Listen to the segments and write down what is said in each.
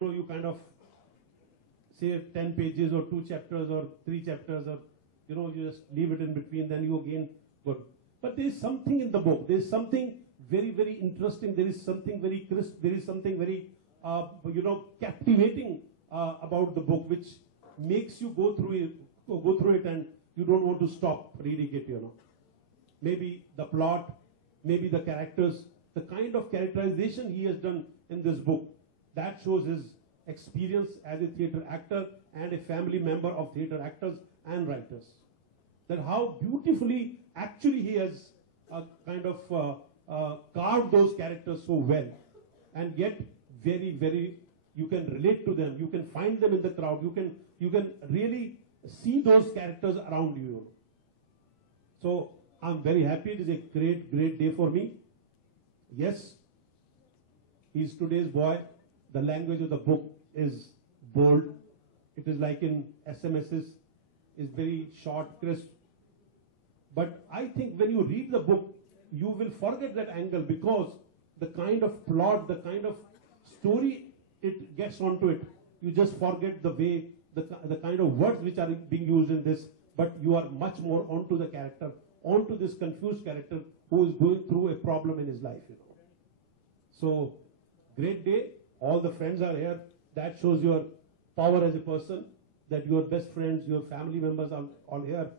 So you kind of say 10 pages or 2 chapters or 3 chapters, or you just leave it in between, then you again go. But there is something in the book. There is something very, very interesting. There is something very crisp. There is something very captivating about the book, which makes you go through it, and you don't want to stop reading it. Maybe the plot, maybe the characters, the kind of characterization he has done in this book, that shows his experience as a theatre actor and a family member of theatre actors and writers. That how beautifully actually he has carved those characters so well, and yet very, very, you can relate to them. You can find them in the crowd. You can really see those characters around you. So I'm very happy. It is a great, great day for me. Yes, he's today's boy. The language of the book is bold. It is like in SMSs, is very short, crisp. But I think when you read the book, you will forget that angle, because the kind of plot, the kind of story it gets onto it, you just forget the way, the kind of words which are being used in this, but you are much more onto the character, onto this confused character who is going through a problem in his life. So, great day. All the friends are here. That shows your power as a person, that your best friends, your family members are all here.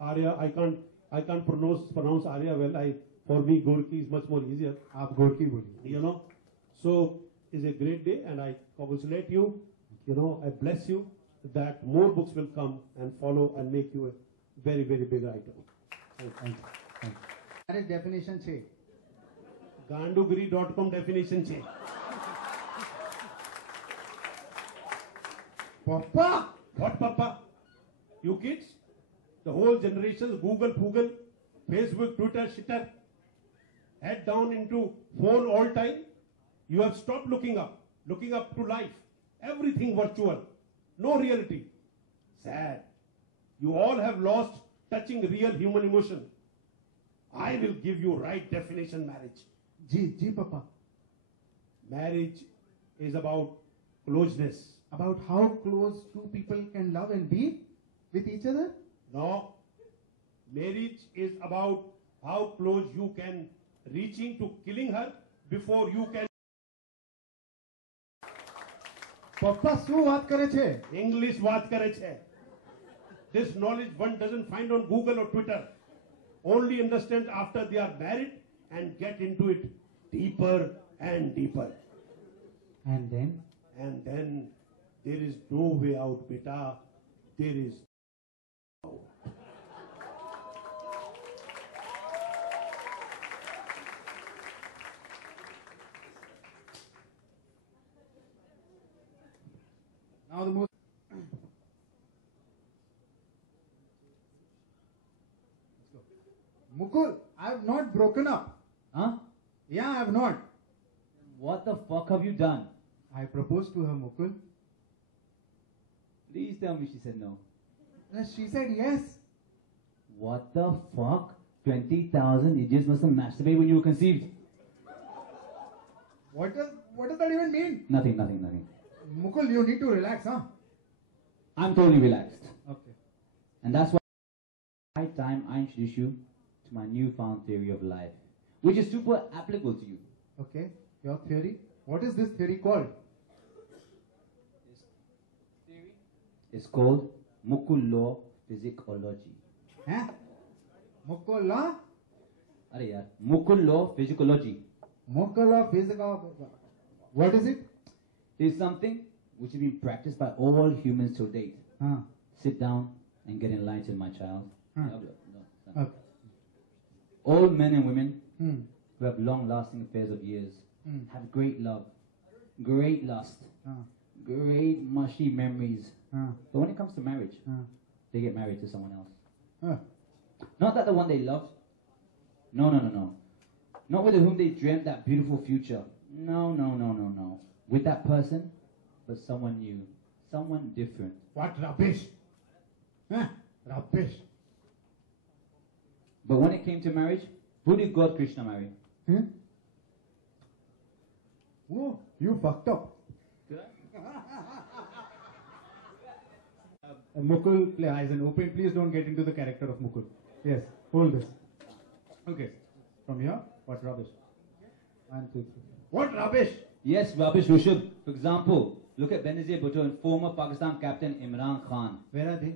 Arya, I can't pronounce Arya well. For me, Gorki is much more easier. Aap Gorki boliye. So it's a great day, and I congratulate you. I bless you that more books will come and follow and make you a very, very big writer. Thank you. Marriage definition છે. Gandugiri.com definition છે. Papa? What, Papa? You kids? The whole generation, Google, Facebook, Twitter, shitter, head down into phone all time. You have stopped looking up to life. Everything virtual. No reality. Sad. You all have lost touching real human emotion. I will give you right definition marriage. Ji, Papa. Marriage is about closeness. About how close two people can love and be with each other? No. Marriage is about how close you can reaching to killing her before you can. Papa, શું વાત કરે છે? English વાત કરે છે. This knowledge one doesn't find on Google or Twitter. Only understand after they are married and get into it deeper and deeper. And then? And then there is no way out, beta. There is no way out. Now the most. Mukul, I have not broken up. Huh? Yeah, I have not. What the fuck have you done? I proposed to her, Mukul. Please tell me she said no. She said yes. What the fuck? 20,000 idiots must have masturbated when you were conceived. What does that even mean? Nothing. Mukul, you need to relax, huh? I'm totally relaxed. Okay. And that's why right time I introduce you to my newfound theory of life, which is super applicable to you. Okay. Your theory? What is this theory called? It's called Mukul Law Physicology. Huh? Mukul Law? Arre yaar, Mukul Law Physicology. Mukul Law Physical. What is it? It's something which has been practiced by all humans till date. Huh. Sit down and get enlightened, my child. Huh. No. Okay. All men and women Hmm. who have long-lasting affairs of years Hmm. have great love, great lust, Huh. great mushy memories. Huh. But when it comes to marriage, Huh. they get married to someone else. Huh. Not that the one they loved. No. Not with whom they dreamt that beautiful future. No. With that person, but someone new, someone different. What rubbish? Huh? Rubbish. But when it came to marriage, who did God Krishna marry? Hmm? Oh, you fucked up. Mukul, as an open, please don't get into the character of Mukul. Yes, hold this. Okay, from here, what rubbish? 1, 2, 3. What rubbish? Yes, rubbish, Rishabh. For example, look at Benazir Bhutto and former Pakistan captain Imran Khan. Where are they?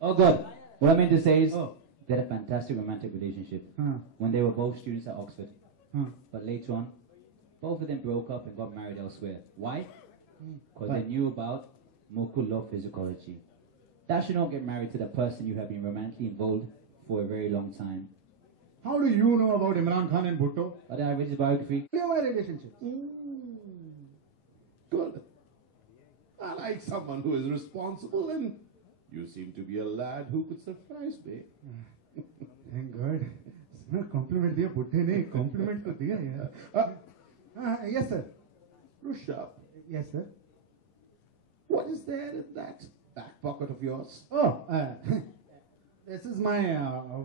Oh God, what I mean to say is, Oh. they had a fantastic romantic relationship Huh. when they were both students at Oxford. Huh. But later on, both of them broke up and got married elsewhere. Why? Because Why? they knew about Mukul law physiology. That should not get married to the person you have been romantically involved for a very long time. How do you know about Imran Khan and Bhutto? But I read his biography. Clear my relationship. Good. I like someone who is responsible, and you seem to be a lad who could surprise me. Thank God. Compliment दिया बुड्ढे ने compliment तो दिया यार. Yes sir. Rishabh, Yes sir. what is there in that back pocket of yours? Oh, this is my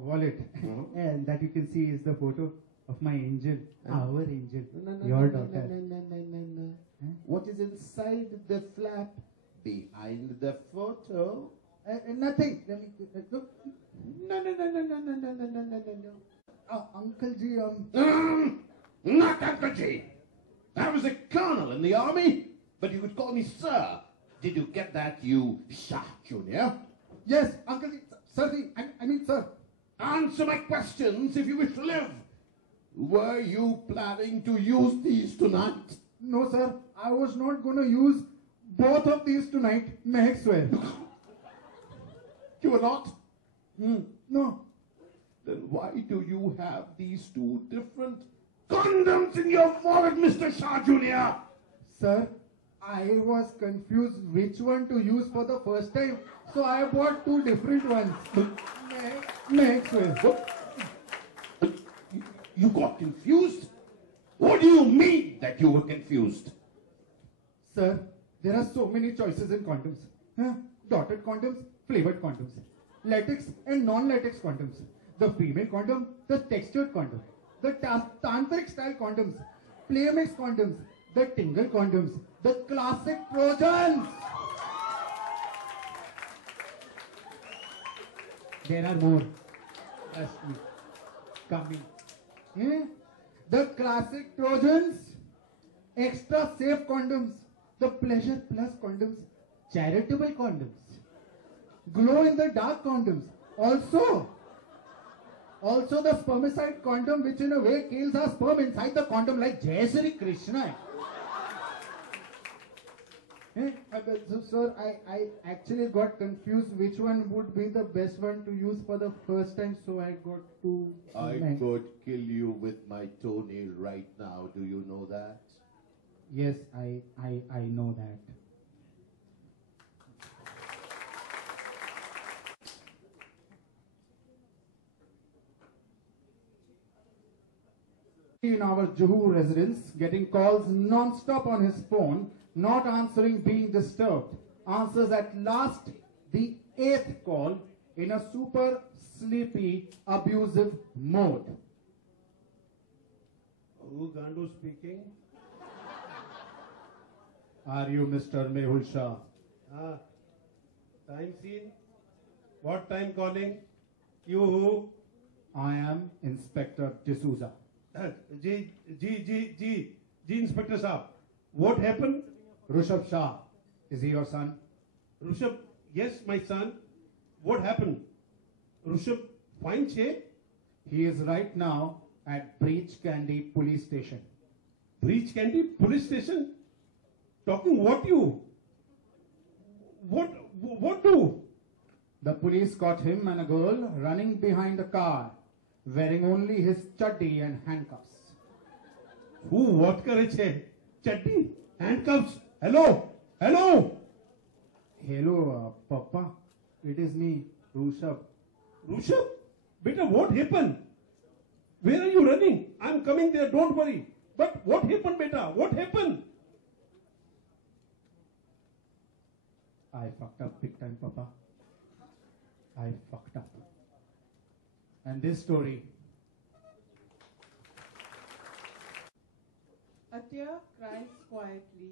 wallet, Mhm. and that you can see is the photo of my angel, our angel, No, your no, daughter. no. Huh? What is inside the flap behind the photo? Nothing. Let me look. No. Uncle Ji, Not Uncle G. I was a colonel in the army, but you could call me sir. Did you get that, you Shah Junior? yes, Uncle Ji, sir, I mean sir. Answer my questions if you wish to live. Were you planning to use these tonight? No sir, I was not going to use both of these tonight. May I swear. You were not? No. Then why do you have these two different condoms in your wallet, Mr. Shah Jr.? Sir, I was confused which one to use for the first time, so I bought two different ones. May I swear. What? You got confused? What do you mean that you were confused? Sir, there are so many choices in condoms. Huh? Dotted condoms, flavored condoms, latex and non-latex condoms, the female condom, the textured condom, the tantric style condoms, play mix condoms, the tingle condoms, the classic Trojans. There are more. Trust me. Coming. The classic Trojans, extra safe condoms, the pleasure plus condoms, charitable condoms, glow in the dark condoms, also the spermicide condom, which in a way kills our sperm inside the condom like Jai Shri Krishna. So, sir, I actually got confused which one would be the best one to use for the first time, so I got to... I could kill you with my toenail right now. Do you know that? Yes, I know that. In our Juhu residence, getting calls non-stop on his phone, not answering, being disturbed. Answers at last the 8th call in a super sleepy, abusive mode. Who Gandu speaking? Are you Mr. Mehul Shah? Time seen? What time calling? You who? I am Inspector D'Souza. Ji, Inspector Saab. What happened? Rishabh Shah, is he your son? Rishabh, yes, my son. What happened? Rishabh, fine shape? He is right now at Breach Candy Police Station. Breach Candy Police Station? Talking what you? What do? The police caught him and a girl running behind a car, wearing only his chaddi and handcuffs. Who? What करे छे? Chaddi? Handcuffs? Hello? Hello? Hello, Papa. It is me, Rishabh. Rishabh? Beta, what happened? Where are you running? I'm coming there, don't worry. But what happened, beta? What happened? I fucked up big time, Papa. I fucked up. And this story, A tear cries quietly,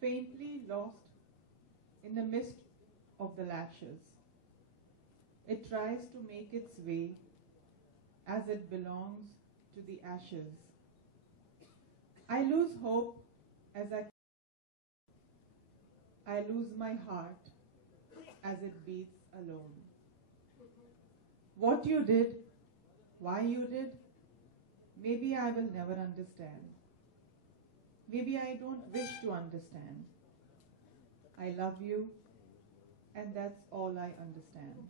faintly lost in the mist of the lashes. It tries to make its way as it belongs to the ashes. I lose hope as I lose my heart as it beats alone. What you did, why you did, maybe I will never understand. Maybe I don't wish to understand. I love you, and that's all I understand.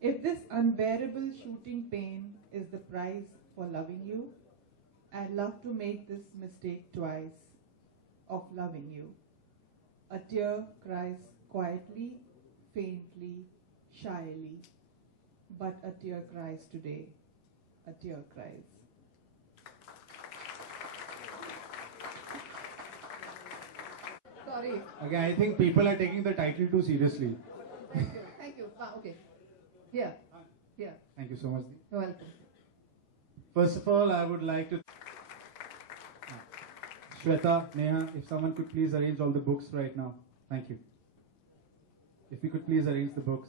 If this unbearable shooting pain is the price for loving you, I'd love to make this mistake twice of loving you. A tear cries quietly, faintly, shyly, but a tear cries today. A tear cries. Sorry. Okay, I think people are taking the title too seriously. Thank you. Okay. Here. Here. Thank you so much. You're welcome. First of all, I would like to Shweta, Neha, if someone could please arrange all the books right now. Thank you. If you could please arrange the books.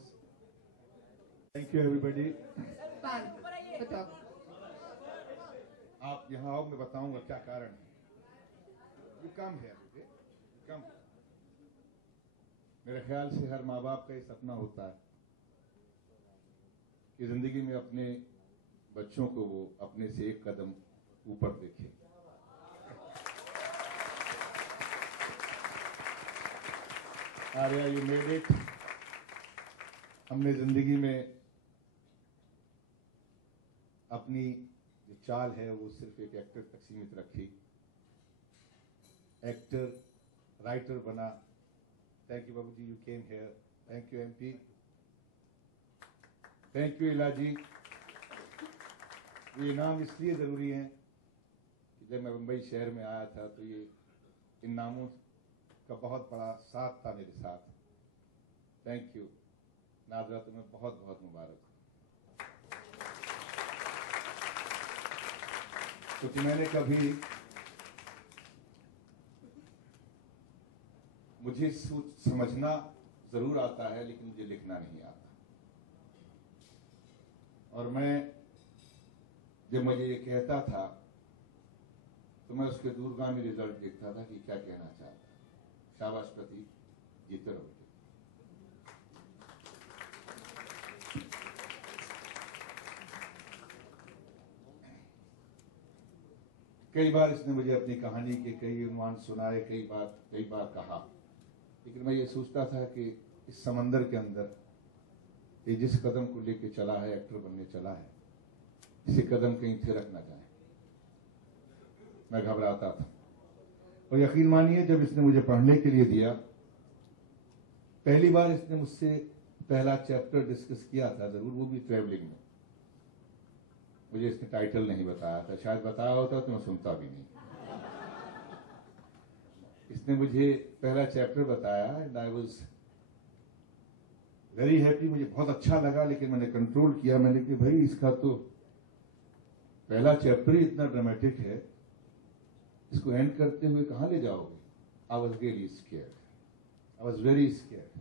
Thank you, everybody. Fun. Good talk. आप यहाँ आओ, मैं बताऊंगा क्या कारण है. You come here, okay? Come. मेरे ख्याल से हर माँ बाप का ये सपना होता है कि जिंदगी में अपने बच्चों को वो अपने से एक कदम ऊपर देखे. Arya, you made it. हमने जिंदगी में अपनी जो चाल है वो सिर्फ एक एक्टर तक सीमित रखी. एक्टर, राइटर बना. Thank you Babu ji, you came here. Thank you MP. Thank you Ila ji. ये इनाम इसलिए ज़रूरी हैं कि जब मैं मुंबई शहर में आया था तो ये इन नामों का बहुत बड़ा साथ था मेरे साथ. Thank you. नाज़रा, तुम्हें बहुत बहुत मुबारक. क्योंकि मैंने कभी मुझे समझना जरूर आता है लेकिन मुझे लिखना नहीं आता. और मैं जब मुझे ये कहता था तो मैं उसके दूरगामी रिजल्ट देखता था कि क्या कहना चाहता है. शाबाश प्रतीक, जीते रहो. कई बार इसने मुझे अपनी कहानी के कई अनुमान सुनाए, कई बार कहा, लेकिन मैं ये सोचता था कि इस समंदर के अंदर ये जिस कदम को लेके चला है, एक्टर बनने चला है, इसी कदम कहीं थिरक ना जाए. मैं घबराता था. और यकीन मानिए, जब इसने मुझे पढ़ने के लिए दिया, पहली बार इसने मुझसे पहला चैप्टर डिस्कस किया था जरूर, वो भी ट्रैवलिंग में. मुझे इसने टाइटल नहीं बताया था. शायद बताया होता तो मैं सुनता भी नहीं. इसने मुझे पहला चैप्टर बताया and I was very happy. मुझे बहुत अच्छा लगा, लेकिन मैंने कंट्रोल किया. मैंने कि भाई इसका तो पहला चैप्टर ही इतना ड्रामेटिक है, इसको एंड करते हुए कहां ले जाओगे. I was really scared. I was very scared.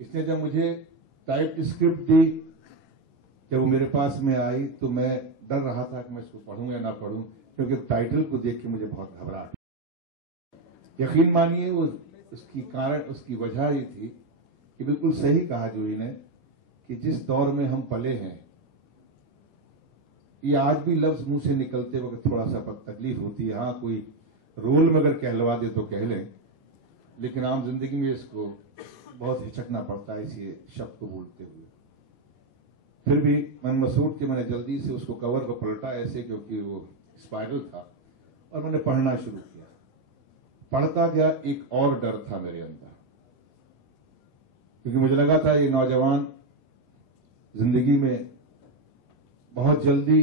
इसने जब मुझे टाइप स्क्रिप्ट दी, जब वो मेरे पास में आई, तो मैं डर रहा था कि मैं इसको पढ़ूं या ना पढ़ूं, क्योंकि टाइटल को देख के मुझे बहुत घबराहट. यकीन मानिए, वो उसकी वजह ये थी कि बिल्कुल सही कहा जूही ने कि जिस दौर में हम पले हैं, ये आज भी लफ्ज मुंह से निकलते वक्त थोड़ा सा तकलीफ होती है. हाँ, कोई रोल में अगर कहलवा दे तो कह लें, लेकिन आम जिंदगी में इसको बहुत हिचकना पड़ता है इसी शब्द को बोलते हुए. फिर भी मन मसूद के मैंने जल्दी से उसको कवर को पलटा ऐसे, क्योंकि वो स्पाइरल था, और मैंने पढ़ना शुरू किया. पढ़ता गया, एक और डर था मेरे अंदर, क्योंकि मुझे लगा था ये नौजवान जिंदगी में बहुत जल्दी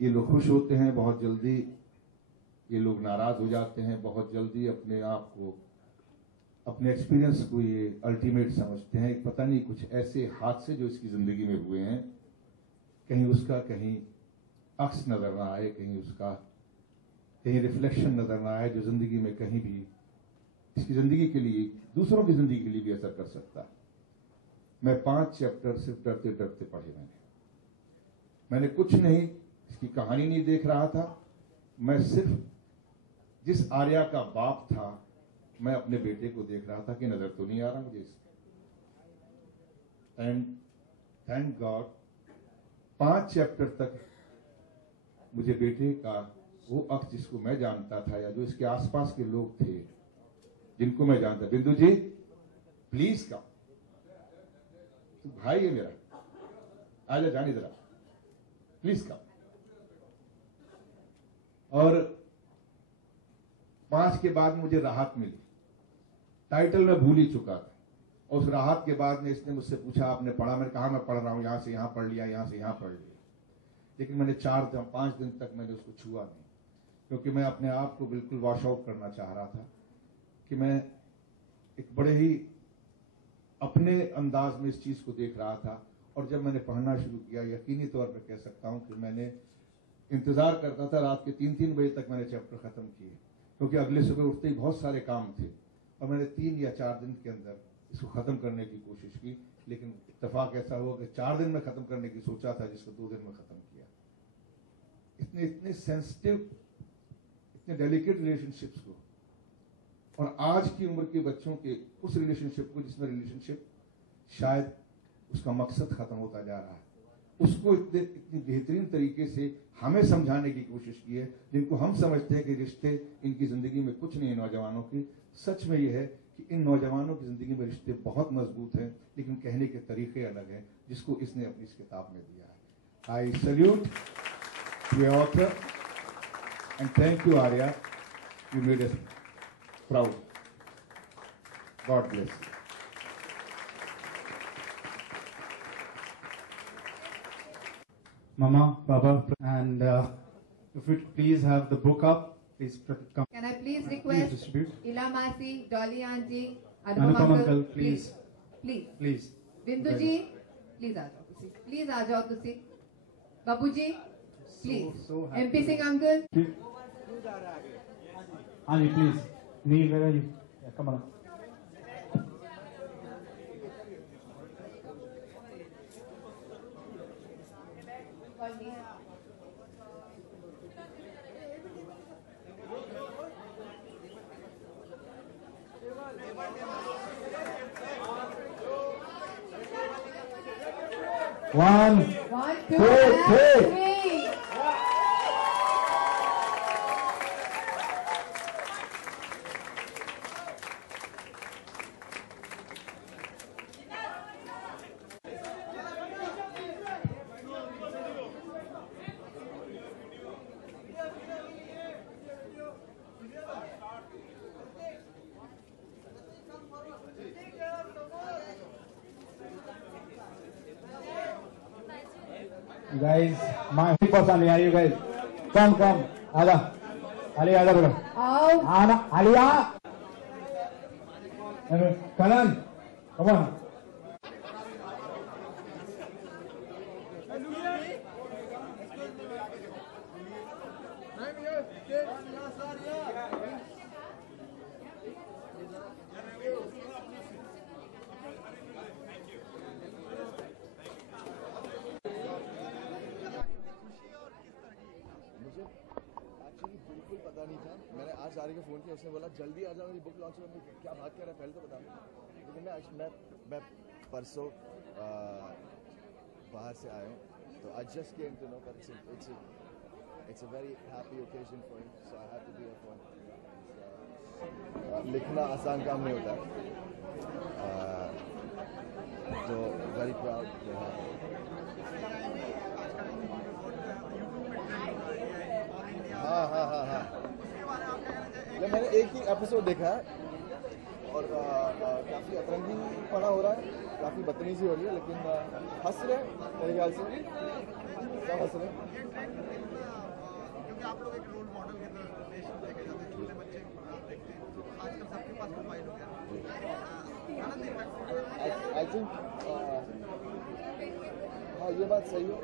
ये लोग खुश होते हैं, बहुत जल्दी ये लोग नाराज हो जाते हैं, बहुत जल्दी अपने आप को, अपने एक्सपीरियंस को ये अल्टीमेट समझते हैं. पता नहीं कुछ ऐसे हादसे जो इसकी जिंदगी में हुए हैं, कहीं उसका कहीं अक्स नजर ना आए, कहीं उसका कहीं रिफ्लेक्शन नजर ना आए, जो जिंदगी में कहीं भी इसकी जिंदगी के लिए, दूसरों की जिंदगी के लिए भी असर कर सकता है। मैं 5 चैप्टर सिर्फ डरते डरते पढ़े मैंने कुछ नहीं, इसकी कहानी नहीं देख रहा था। मैं सिर्फ जिस आर्या का बाप था, मैं अपने बेटे को देख रहा था कि नजर तो नहीं आ रहा मुझे इसमें। एंड थैंक गॉड 5 चैप्टर तक मुझे बेटे का वो अक्स जिसको मैं जानता था, या जो इसके आसपास के लोग थे जिनको मैं जानता, बिंदु जी प्लीज कम, तू भाई है मेरा, आजा जाने जरा, प्लीज कम। और 5 के बाद मुझे राहत मिली। टाइटल मैं भूल ही चुका था, और उस राहत के बाद में इसने मुझसे पूछा आपने पढ़ा? मैंने कहा मैं पढ़ रहा हूं, यहां से यहां पढ़ लिया, यहां से यहां पढ़ लिया। लेकिन मैंने 4-5 दिन तक मैंने उसको छुआ नहीं, क्योंकि मैं अपने आप को बिल्कुल वॉश आउट करना चाह रहा था कि मैं एक बड़े ही अपने अंदाज में इस चीज को देख रहा था। और जब मैंने पढ़ना शुरू किया, यकीनी तौर पर कह सकता हूं कि मैंने इंतजार करता था, रात के 3-3 बजे तक मैंने चैप्टर खत्म किए, क्योंकि अगले सुबह उठते ही बहुत सारे काम थे। और मैंने 3 या 4 दिन के अंदर इसको खत्म करने की कोशिश की, लेकिन इत्तेफाक ऐसा हुआ कि 4 दिन में खत्म करने की सोचा था, जिसको 2 दिन में खत्म किया। इतने सेंसिटिव, इतने डेलिकेट रिलेशनशिप्स को, और आज की उम्र के बच्चों के उस रिलेशनशिप को जिसमें रिलेशनशिप शायद उसका मकसद खत्म होता जा रहा है, उसको इतनी बेहतरीन तरीके से हमें समझाने की कोशिश की है, जिनको हम समझते हैं कि रिश्ते इनकी जिंदगी में कुछ नहीं है नौजवानों की। सच में यह है कि इन नौजवानों की जिंदगी में रिश्ते बहुत मजबूत हैं, लेकिन कहने के तरीके अलग हैं, जिसको इसने अपनी इस किताब में दिया है। I salute to author and thank you Arya, you made us proud. God bless you. Mama, Baba, and if you please have the book up, please come. Can I please Please request distribute. Ilamasi, Dolly Auntie, Anupam Anupam uncle, uncle, please. please. Please. Bindu ji, please आ जाओ तुसी. Please आ जाओ तुसी. Babu ji, please. So happy. MP Singh uncle. Ali, please. Neil, where are you? Yeah, come on. One. 1, 2, Three. and 3. You guys, my person, are you guys? Come, come. Ada. Ali, Ada, bro. आओ. Ana, Aliya. Kanan, come on. मुझे एक्चुअली बिल्कुल पता नहीं था। मैंने आज आर्य को फ़ोन किया, उसने बोला जल्दी आ जाओ मेरी बुक लॉन्च में। क्या बात कर रहा है पहले तो बता। लेकिन मैं परसों बाहर से आया हूँ, तो I just came to know that it's a very happy occasion for him, so I have to be here for him. लिखना आसान काम नहीं होता है, तो वेरी प्राउड टू हैव। हाँ। मैंने एक ही एपिसोड देखा है, और काफ़ी अतरंगी पड़ा हो रहा है, काफ़ी बदतमीजी हो रही है, लेकिन हंस रहे हैं मेरे ख्याल से, सब हंस रहे हैं। क्योंकि आप लोग एक रोल मॉडल के तरह देश में देखे जाते हैं, छोटे बच्चे को आप देखते हैं, आजकल सबके पास मोबाइल हो गया। आई थिंक हाँ ये बात सही है,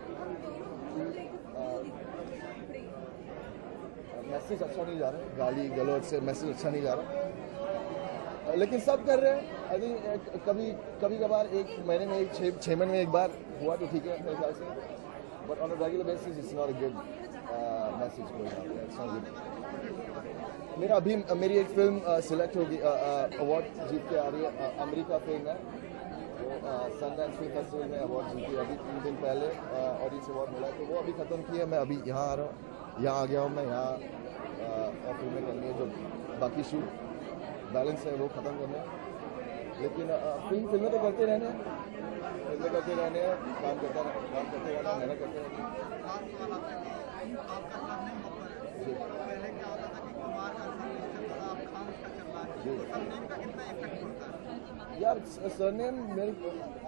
मैसेज अच्छा नहीं जा रहा है, गाली गलौज से मैसेज अच्छा नहीं जा रहा। लेकिन सब कर रहे हैं। आई थिंक कभी कभार एक महीने में छः महीने में एक बार हुआ तो ठीक है मेरे ख्याल से, but on a regular basis it's not a good message going out, it's not good. मेरी एक फिल्म सिलेक्ट होगी, अवार्ड जीत के आ रही है, अमेरिका फिल्म है, वो सनराइज फिल्म फेस्टिवल में अवार्ड जीती अभी 3 दिन पहले, ऑडियंस अवार्ड मिला, तो वो अभी ख़त्म की है। मैं अभी यहाँ आ रहा हूँ, यहाँ आ गया हूँ मैं यहाँ, और फिल्में करनी है, जो बाकी शूट बैलेंस है वो ख़त्म करना है। लेकिन फिल्में तो करते रहने हैं, काम करते रहना, मेहनत करते रहना। यार सरनेम मेरे,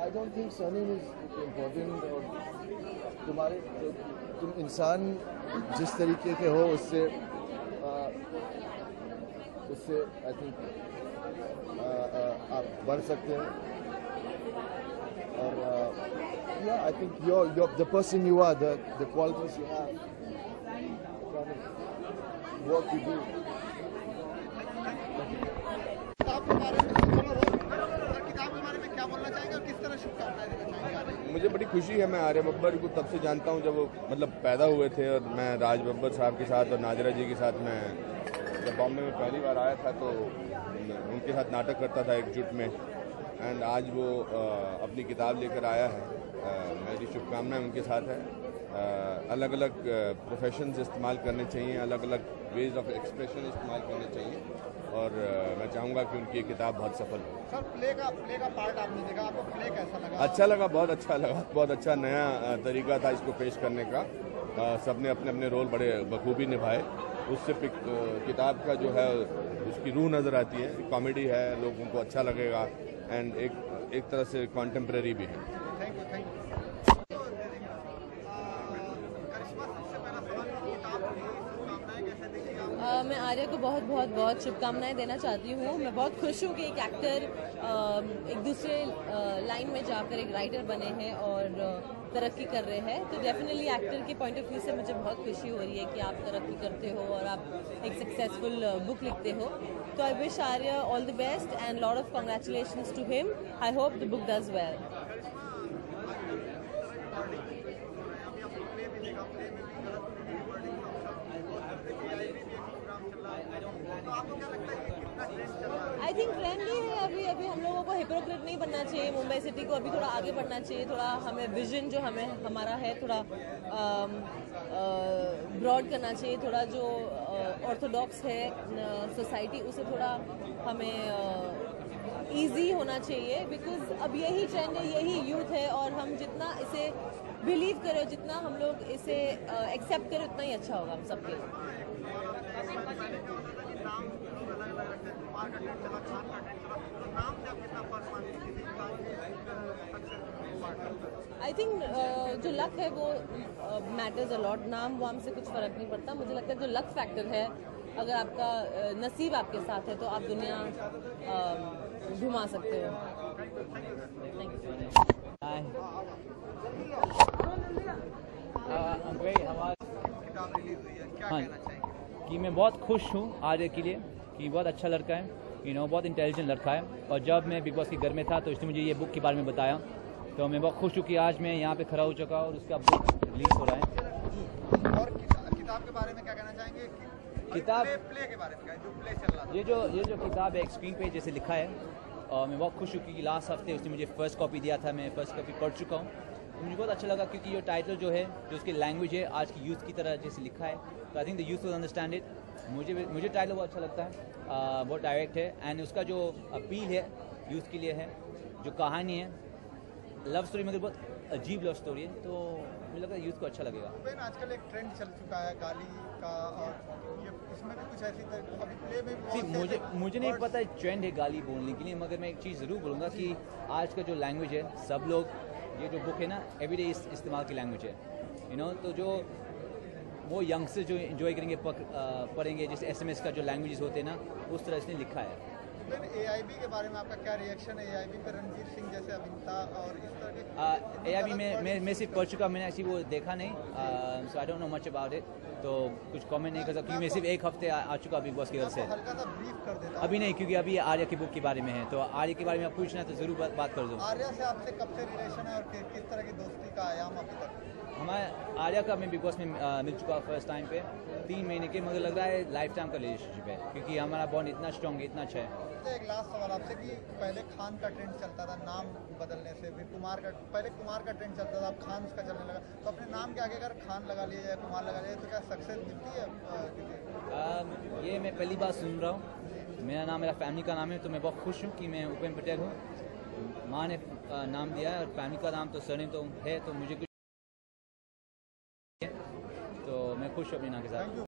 I don't think surname is important, और तुम इंसान जिस तरीके के हो उससे आई थिंक आप बढ़ सकते हैं, और yeah, I think you're the person you are, the qualities you have, the kind of work you do. मुझे बड़ी खुशी है, मैं आर्य बब्बर को तब से जानता हूँ जब वो मतलब पैदा हुए थे, और मैं राज बब्बर साहब के साथ और नाजरा जी के साथ मैं जब बॉम्बे में पहली बार आया था तो उनके साथ नाटक करता था एकजुट में, एंड आज वो अपनी किताब लेकर आया है। मेरी शुभकामनाएं उनके साथ है। अलग अलग प्रोफेशंस इस्तेमाल करने चाहिए, अलग अलग वेज ऑफ एक्सप्रेशन इस्तेमाल करने चाहिए, और मैं चाहूँगा कि उनकी ये किताब बहुत सफल हो। सर प्ले का पार्ट आपने देखा, आपको प्ले कैसा लगा? अच्छा लगा, बहुत अच्छा लगा, बहुत अच्छा नया तरीका था इसको पेश करने का। सबने अपने अपने रोल बड़े बखूबी निभाए, उससे किताब का जो है उसकी रूह नज़र आती है, कॉमेडी है, लोगों को अच्छा लगेगा, एंड एक तरह से कॉन्टेम्प्रेरी भी है। मैं आर्या को बहुत शुभकामनाएं देना चाहती हूँ। मैं बहुत खुश हूँ कि एक एक्टर एक दूसरे लाइन में जाकर एक राइटर बने हैं और तरक्की कर रहे हैं, तो डेफिनेटली एक्टर के पॉइंट ऑफ व्यू से मुझे बहुत खुशी हो रही है कि आप तरक्की करते हो और आप एक सक्सेसफुल बुक लिखते हो। तो I wish Arya all the best and lot of congratulations to him. I hope the book does well. I think friendly है। अभी हम लोगों को हिपोक्रेट नहीं बनना चाहिए। मुंबई सिटी को अभी थोड़ा आगे बढ़ना चाहिए, थोड़ा हमें विजन जो हमारा है थोड़ा ब्रॉड करना चाहिए, थोड़ा जो ऑर्थोडॉक्स है सोसाइटी उसे थोड़ा हमें इजी होना चाहिए, बिकॉज अब यही ट्रेंड है, यही यूथ है, और हम जितना इसे बिलीव करें, जितना हम लोग इसे एक्सेप्ट करें उतना ही अच्छा होगा हम सबके लिए। आई थिंक जो लक है वो मैटर्स अ लॉट। नाम वाम से कुछ फर्क नहीं पड़ता। मुझे लगता है जो लक फैक्टर है, अगर आपका नसीब आपके साथ है तो आप दुनिया घुमा सकते हो। हाँ कि मैं बहुत खुश हूँ आर्य के लिए कि बहुत अच्छा लड़का है, बहुत इंटेलिजेंट लड़का है, और जब मैं बिग बॉस के घर में था तो इसने मुझे ये बुक के बारे में बताया, तो मैं बहुत खुश हूँ कि आज मैं यहाँ पे खड़ा हो चुका और उसका बुक रिलीज हो रहा है। और किताब के बारे में क्या कहना चाहेंगे? किताब प्ले के बारे में जो प्ले चल रहा था, ये जो किताब है एक स्क्रीन पे जैसे लिखा है, और मैं बहुत खुश हूँ कि लास्ट हफ्ते उसने मुझे फर्स्ट कॉपी दिया था, मैं फर्स्ट कॉपी पढ़ चुका हूँ, तो मुझे बहुत अच्छा लगा क्योंकि ये टाइटल जो है, जो उसकी लैंग्वेज है आज की यूथ की तरह जैसे लिखा है, तो I think the youth will understand it. मुझे टाइटल बहुत अच्छा लगता है, बहुत डायरेक्ट है, एंड उसका जो अपील है यूथ के लिए है, जो कहानी है लव स्टोरी, मगर बहुत अजीब लव स्टोरी है, तो मुझे लगता है यूथ को अच्छा लगेगा। आजकल एक ट्रेंड चल चुका है गाली का, और ये इसमें भी कुछ ऐसी अभी प्ले में मुझे नहीं पता ट्रेंड है गाली बोलने के लिए, मगर मैं एक चीज़ ज़रूर बोलूँगा कि आज का जो लैंग्वेज है, सब लोग ये जो बुक है ना एवरीडे इस्तेमाल की लैंग्वेज है, तो जो वो यंगस्टर्स जो एंजॉय करेंगे पढ़ेंगे, जैसे SMS का जो लैंग्वेजेस होते हैं ना, उस तरह इसने लिखा है, एक्सप्लेन AIB के बारे में आपका क्या रिएक्शन है? AIB पे रणवीर सिंह जैसे अभिनेता और इस तरह के AIB मैं सिर्फ पढ़ चुका, मैंने एक्चुअली वो देखा नहीं, so I don't know much about it, तो कुछ कमेंट नहीं कर सकता क्योंकि मैं सिर्फ एक हफ्ते आ चुका बिग बॉस की वजह से। हल्का सा ब्रीफ कर देता अभी नहीं, क्योंकि अभी आर्या की बुक के बारे में है, तो आर्या के बारे में आप पूछना है तो जरूर बात कर दो। आर्या से आपसे कब से रिलेशन है और किस तरह की दोस्ती का आयाम अभी तक? हमारे आर्या का मैं बिग बॉस में मिल चुका फर्स्ट टाइम पे 3 महीने के, मुझे लग रहा है लाइफ टाइम का रिलेशनशिप है क्योंकि हमारा बॉन्ड इतना स्ट्रॉन्ग है, इतना अच्छा है। एक लास्ट सवाल आपसे कि पहले खान का ट्रेंड चलता था नाम बदलने से, फिर पहले कुमार का ट्रेंड चलता था, अब खान का चलने लगा, तो अपने नाम के आगे अगर खान लगा लिया जाए, कुमार लगा लिया जाए, तो क्या सक्सेस मिलती है? ये मैं पहली बार सुन रहा हूँ, मेरा नाम मेरा फैमिली का नाम है, तो मैं बहुत खुश हूँ कि मैं उपेंद्र पटेल हूँ, माँ ने नाम दिया है और फैमिली का नाम तो सरनेम तो है, तो मुझे कुछ, तो मैं खुश हूँ अपने नाम के साथ।